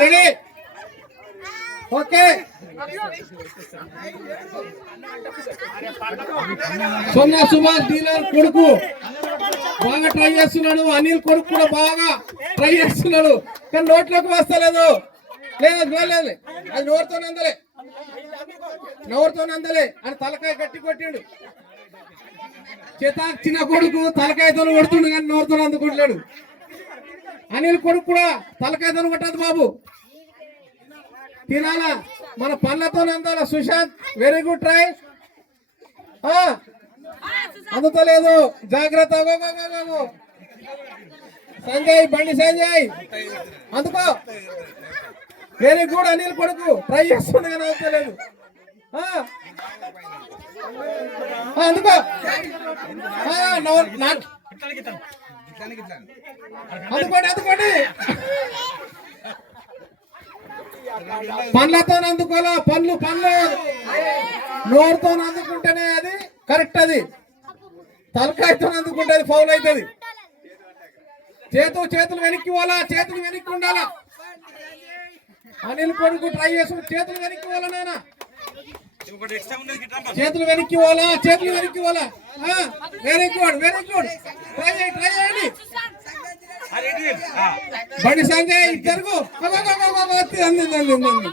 Ready okay సోనా సుమార్ dealer కొడుకు. బాగా ట్రై చేస్తున్నాడు. అనిల్ కొడుకు కూడా బాగా ట్రై చేస్తున్నాడు. కానీ నోట్లోకి వస్తలేదు. లేదు లేదు, అది నోరుతో అందలే నోరుతో అందలే అని తలకాయ గట్టి కొట్టిండు. చేత చిన్న కొడుకు తలకాయతో కొడుతుండు కానీ నోరుతో అందుకుంటున్నాడు అనిల్ కొడుకు కూడా తలకాయతో కొట్టదు బాబు. తినాలా? మన పళ్ళతో అందాల సుశాంత్? వెరీ గుడ్ ట్రై అందుతలేదు జాగ్రత్త సంజయ్ బండి సంజయ్. అందుకో. నేను కూడా అనిల్ కొడుకు ట్రై చేస్తుంది కానీ అందుకో అందుకోండి అందుకోండి. పండ్లతో అందుకోవాలా పండ్లు పండ్లు. నోరుతో అందుకుంటేనే అది కరెక్ట్ అది. తలకాయతో అందుకుంటే అది ఫౌల్ అవుతుంది. చేతులు చేతులు వెనక్కి పోవాలా చేతులు వెనక్కి ఉండాలా? అనిల్ కొడుకు ట్రై చేసి చేతులు వెనక్కి పోవాలా నాయన? చేతులు వెనక్కి పోవాలా చేతులు వెనక్కి పోవాలా very good very good. Try చేయండి. ట్రై చేయండి బండి సంజయ్ జరుగు. అంది అంది అంది అంది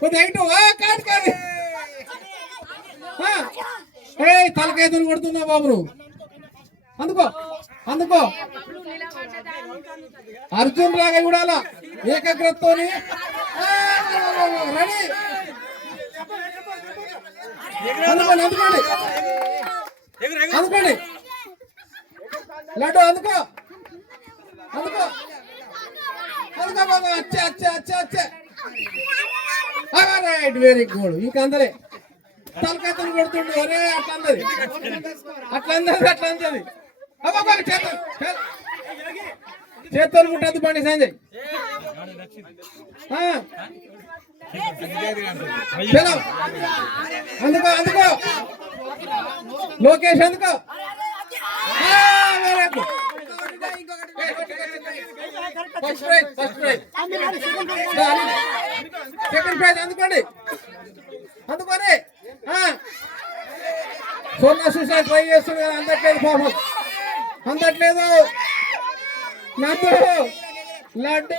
కొద్ది ఐటు కాదు కాదు. ఏ తలకాయ తుని కొడుతున్నా బాబు అందుకో అందుకో. అర్జున్ లాగా చూడాలా? ఏకాగ్రతతో రెడీ. అందుకోండి అందుకోండి లడ్డు అందుకో. అందుకో. అందుకో బాబు అచ్చే అచ్చే అచ్చే అచ్చే. రైట్ వెరీ గుడ్ ఇంకా అందరే. తలకత్తలు కొడుతుండు ఒరే అట్లా అందది అట్లా అందది అట్లా అందది అబ్బా చేత చేతులు ముట్టద్దు బండి సంజయ్. అందుకో అందుకో. లోకేష్ అందుకో. First prize first prize. Second prize అందుకోండి. అందుకోని సోనా సుశాంత్ ట్రై చేస్తుంది కదా అందట్లేదు పాపం అందట్లేదు. నందు. లడ్డు.